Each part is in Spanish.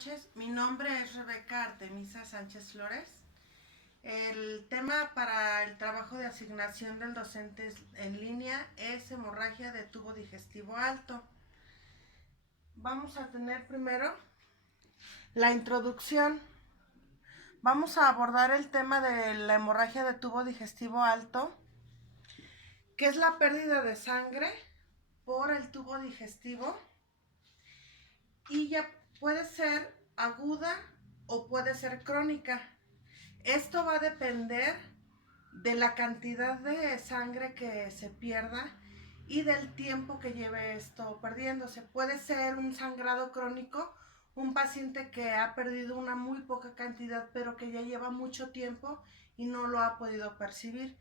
noches, mi nombre es Rebeca Artemisa Sánchez Flores. El tema para el trabajo de asignación del docente en línea es hemorragia de tubo digestivo alto. Vamos a tener primero la introducción. Vamos a abordar el tema de la hemorragia de tubo digestivo alto, que es la pérdida de sangre por el tubo digestivo y ya puede ser aguda o puede ser crónica. Esto va a depender de la cantidad de sangre que se pierda y del tiempo que lleve esto perdiéndose. Puede ser un sangrado crónico, un paciente que ha perdido una muy poca cantidad pero que ya lleva mucho tiempo y no lo ha podido percibir.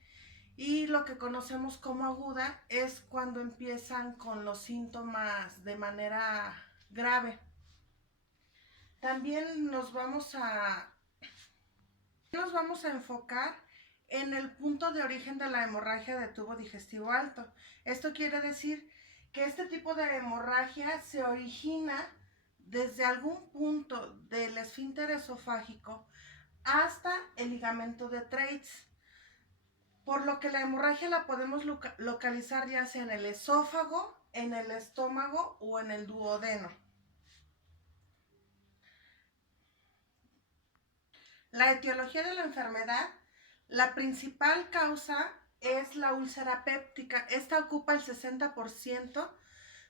Y lo que conocemos como aguda es cuando empiezan con los síntomas de manera grave. También nos vamos a enfocar en el punto de origen de la hemorragia de tubo digestivo alto. Esto quiere decir que este tipo de hemorragia se origina desde algún punto del esfínter esofágico hasta el ligamento de Treitz, por lo que la hemorragia la podemos localizar ya sea en el esófago, en el estómago o en el duodeno. La etiología de la enfermedad, la principal causa es la úlcera péptica. Esta ocupa el 60%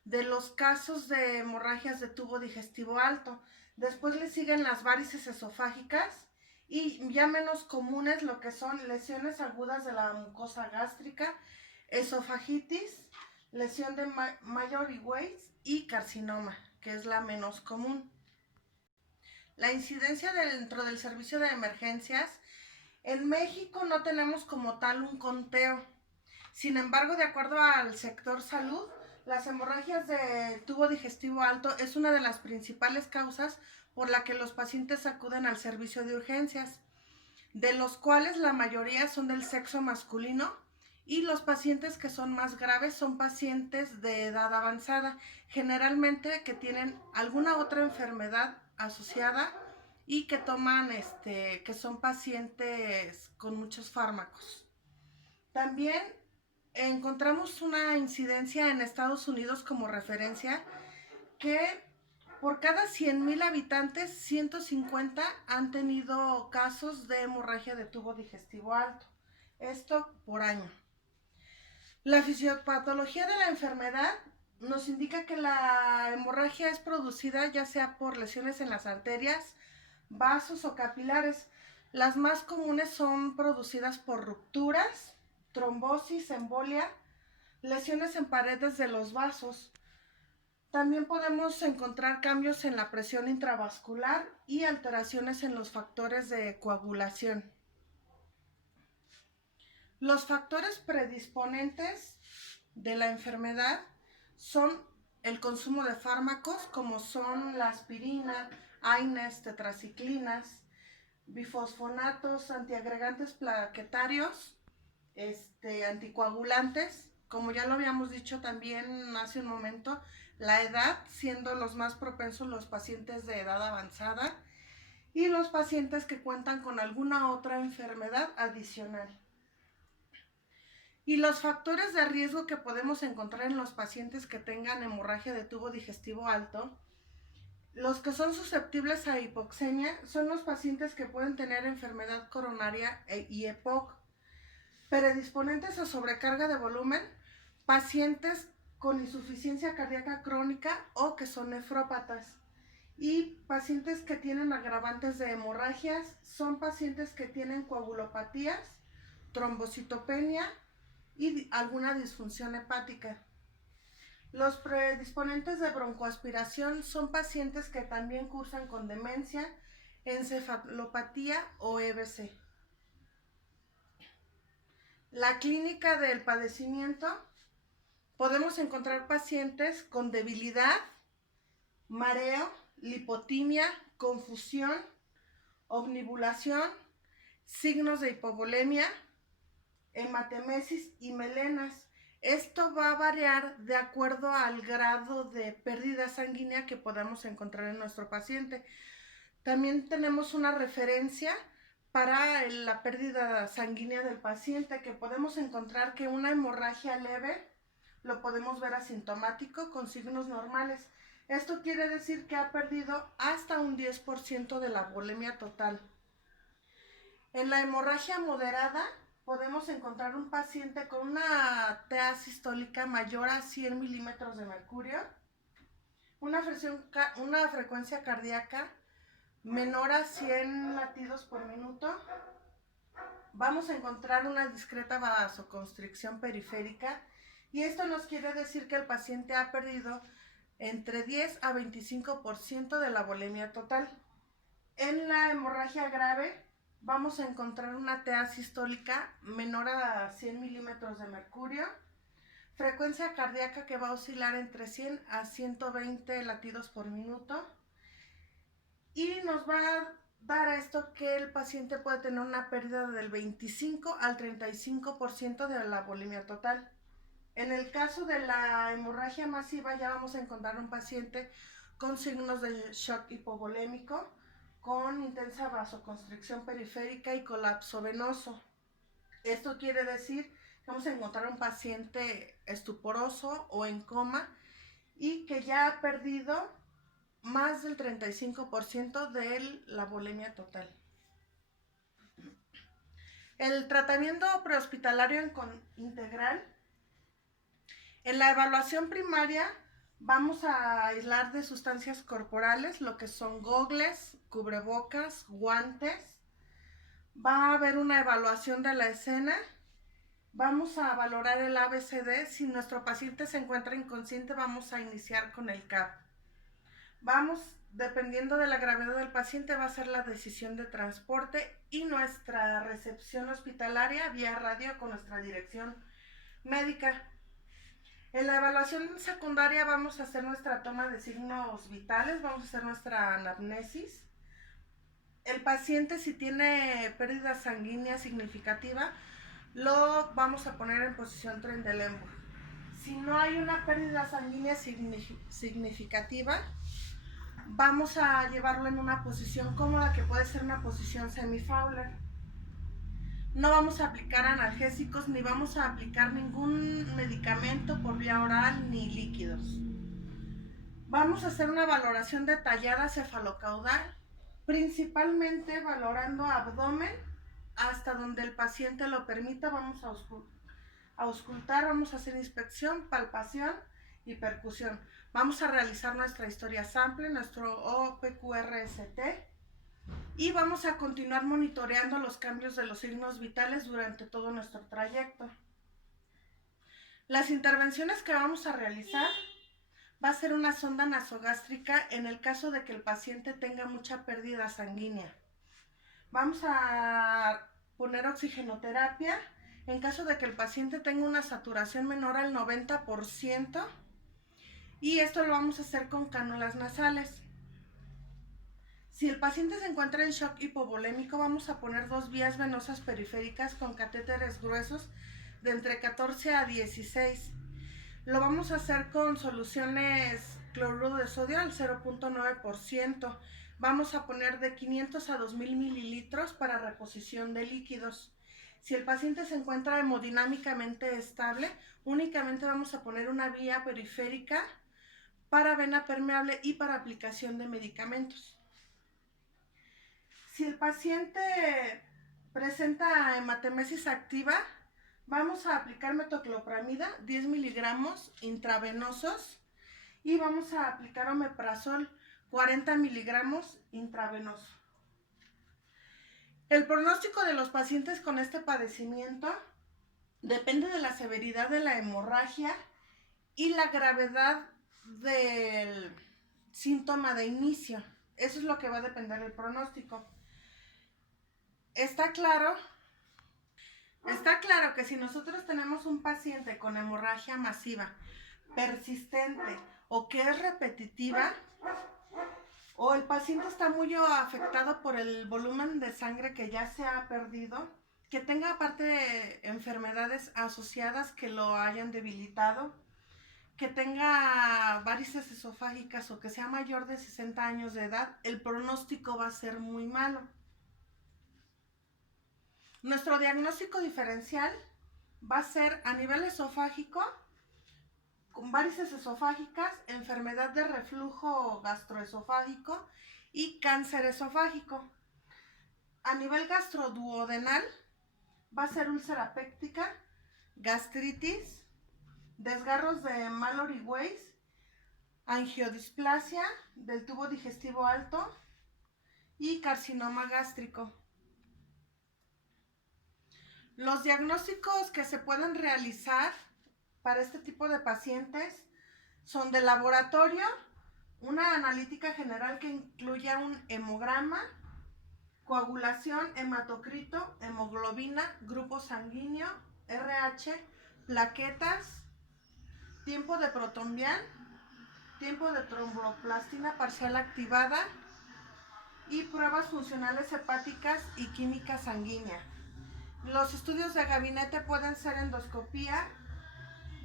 de los casos de hemorragias de tubo digestivo alto. Después le siguen las varices esofágicas y ya menos comunes lo que son lesiones agudas de la mucosa gástrica, esofagitis, lesión de Mallory Weiss y carcinoma, que es la menos común. La incidencia dentro del servicio de emergencias, en México no tenemos como tal un conteo. Sin embargo, de acuerdo al sector salud, las hemorragias de tubo digestivo alto es una de las principales causas por la que los pacientes acuden al servicio de urgencias, de los cuales la mayoría son del sexo masculino y los pacientes que son más graves son pacientes de edad avanzada, generalmente que tienen alguna otra enfermedad asociada y que toman, que son pacientes con muchos fármacos. También encontramos una incidencia en Estados Unidos como referencia que por cada 100,000 habitantes, 150 han tenido casos de hemorragia de tubo digestivo alto. Esto por año. La fisiopatología de la enfermedad nos indica que la hemorragia es producida ya sea por lesiones en las arterias, vasos o capilares. Las más comunes son producidas por rupturas, trombosis, embolia, lesiones en paredes de los vasos. También podemos encontrar cambios en la presión intravascular y alteraciones en los factores de coagulación. Los factores predisponentes de la enfermedad son el consumo de fármacos como son la aspirina, AINES, tetraciclinas, bifosfonatos, antiagregantes plaquetarios, anticoagulantes, como ya lo habíamos dicho también hace un momento, la edad, siendo los más propensos los pacientes de edad avanzada y los pacientes que cuentan con alguna otra enfermedad adicional. Y los factores de riesgo que podemos encontrar en los pacientes que tengan hemorragia de tubo digestivo alto, los que son susceptibles a hipoxemia son los pacientes que pueden tener enfermedad coronaria y EPOC, predisponentes a sobrecarga de volumen, pacientes con insuficiencia cardíaca crónica o que son nefrópatas. Y pacientes que tienen agravantes de hemorragias son pacientes que tienen coagulopatías, trombocitopenia y alguna disfunción hepática. Los predisponentes de broncoaspiración son pacientes que también cursan con demencia, encefalopatía o EBC. La clínica del padecimiento, podemos encontrar pacientes con debilidad, mareo, lipotimia, confusión, omnibulación, signos de hipovolemia, hematemesis y melenas. Esto va a variar de acuerdo al grado de pérdida sanguínea que podamos encontrar en nuestro paciente. También tenemos una referencia para la pérdida sanguínea del paciente, que podemos encontrar que una hemorragia leve lo podemos ver asintomático con signos normales. Esto quiere decir que ha perdido hasta un 10% de la volemia total. En la hemorragia moderada podemos encontrar un paciente con una TA sistólica mayor a 100 milímetros de mercurio, una frecuencia cardíaca menor a 100 latidos por minuto. Vamos a encontrar una discreta vasoconstricción periférica, y esto nos quiere decir que el paciente ha perdido entre 10 a 25% de la volemia total. En la hemorragia grave vamos a encontrar una TA sistólica menor a 100 milímetros de mercurio, frecuencia cardíaca que va a oscilar entre 100 a 120 latidos por minuto, y nos va a dar esto que el paciente puede tener una pérdida del 25 al 35% de la volemia total. En el caso de la hemorragia masiva ya vamos a encontrar un paciente con signos de shock hipovolémico, con intensa vasoconstricción periférica y colapso venoso. Esto quiere decir que vamos a encontrar un paciente estuporoso o en coma y que ya ha perdido más del 35% de la volemia total. El tratamiento prehospitalario integral. En la evaluación primaria vamos a aislar de sustancias corporales lo que son gogles, cubrebocas, guantes. Va a haber una evaluación de la escena. Vamos a valorar el ABCD. Si nuestro paciente se encuentra inconsciente, vamos a iniciar con el CAP. Dependiendo de la gravedad del paciente, va a ser la decisión de transporte y nuestra recepción hospitalaria vía radio con nuestra dirección médica. En la evaluación secundaria vamos a hacer nuestra toma de signos vitales, vamos a hacer nuestra anamnesis. El paciente, si tiene pérdida sanguínea significativa, lo vamos a poner en posición Trendelenburg. Si no hay una pérdida sanguínea significativa, vamos a llevarlo en una posición cómoda, que puede ser una posición semi-Fowler. No vamos a aplicar analgésicos ni vamos a aplicar ningún medicamento por vía oral ni líquidos. Vamos a hacer una valoración detallada cefalocaudal, principalmente valorando abdomen hasta donde el paciente lo permita. Vamos a auscultar, vamos a hacer inspección, palpación y percusión. Vamos a realizar nuestra historia sample, nuestro OPQRST, y vamos a continuar monitoreando los cambios de los signos vitales durante todo nuestro trayecto. Las intervenciones que vamos a realizar va a ser una sonda nasogástrica en el caso de que el paciente tenga mucha pérdida sanguínea. Vamos a poner oxigenoterapia en caso de que el paciente tenga una saturación menor al 90%, y esto lo vamos a hacer con cánulas nasales. Si el paciente se encuentra en shock hipovolémico, vamos a poner 2 vías venosas periféricas con catéteres gruesos de entre 14 a 16. Lo vamos a hacer con soluciones cloruro de sodio al 0.9%. Vamos a poner de 500 a 2000 mililitros para reposición de líquidos. Si el paciente se encuentra hemodinámicamente estable, únicamente vamos a poner una vía periférica para vena permeable y para aplicación de medicamentos. Si el paciente presenta hematemesis activa, vamos a aplicar metoclopramida 10 miligramos intravenosos y vamos a aplicar omeprazol 40 miligramos intravenoso. El pronóstico de los pacientes con este padecimiento depende de la severidad de la hemorragia y la gravedad del síntoma de inicio. Eso es lo que va a depender del pronóstico. Está claro que si nosotros tenemos un paciente con hemorragia masiva, persistente o que es repetitiva, o el paciente está muy afectado por el volumen de sangre que ya se ha perdido, que tenga aparte de enfermedades asociadas que lo hayan debilitado, que tenga varices esofágicas o que sea mayor de 60 años de edad, el pronóstico va a ser muy malo. Nuestro diagnóstico diferencial va a ser a nivel esofágico, con varices esofágicas, enfermedad de reflujo gastroesofágico y cáncer esofágico. A nivel gastroduodenal va a ser úlcera péptica, gastritis, desgarros de Mallory Weiss, angiodisplasia del tubo digestivo alto y carcinoma gástrico. Los diagnósticos que se pueden realizar para este tipo de pacientes son de laboratorio, una analítica general que incluya un hemograma, coagulación, hematocrito, hemoglobina, grupo sanguíneo, RH, plaquetas, tiempo de protombial, tiempo de tromboplastina parcial activada y pruebas funcionales hepáticas y química sanguínea. Los estudios de gabinete pueden ser endoscopía,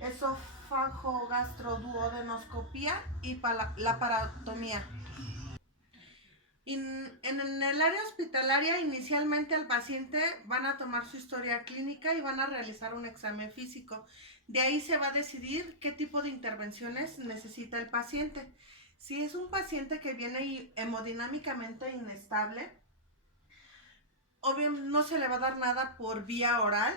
esófago-gastroduodenoscopía y laparotomía. En el área hospitalaria, inicialmente al paciente van a tomar su historia clínica y van a realizar un examen físico. De ahí se va a decidir qué tipo de intervenciones necesita el paciente. Si es un paciente que viene hemodinámicamente inestable, obviamente no se le va a dar nada por vía oral.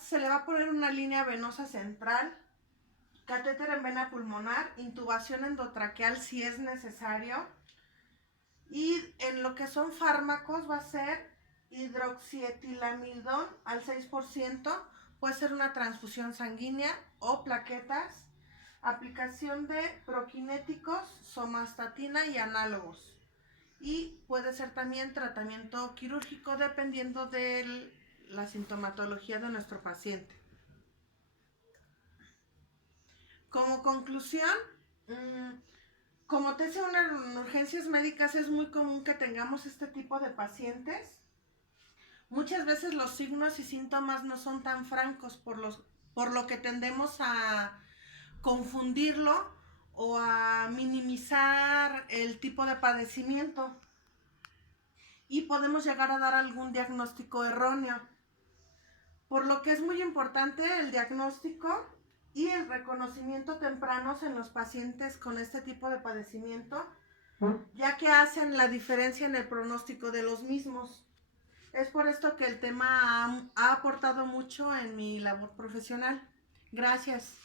Se le va a poner una línea venosa central, catéter en vena pulmonar, intubación endotraqueal si es necesario. Y en lo que son fármacos va a ser hidroxietilamidón al 6%, puede ser una transfusión sanguínea o plaquetas, aplicación de prokinéticos, somatostatina y análogos. Y puede ser también tratamiento quirúrgico dependiendo de la sintomatología de nuestro paciente. Como conclusión, como te decía, en urgencias médicas es muy común que tengamos este tipo de pacientes. Muchas veces los signos y síntomas no son tan francos, por lo que tendemos a confundirlo o a minimizar el tipo de padecimiento y podemos llegar a dar algún diagnóstico erróneo. Por lo que es muy importante el diagnóstico y el reconocimiento tempranos en los pacientes con este tipo de padecimiento, ya que hacen la diferencia en el pronóstico de los mismos. Es por esto que el tema ha aportado mucho en mi labor profesional. Gracias.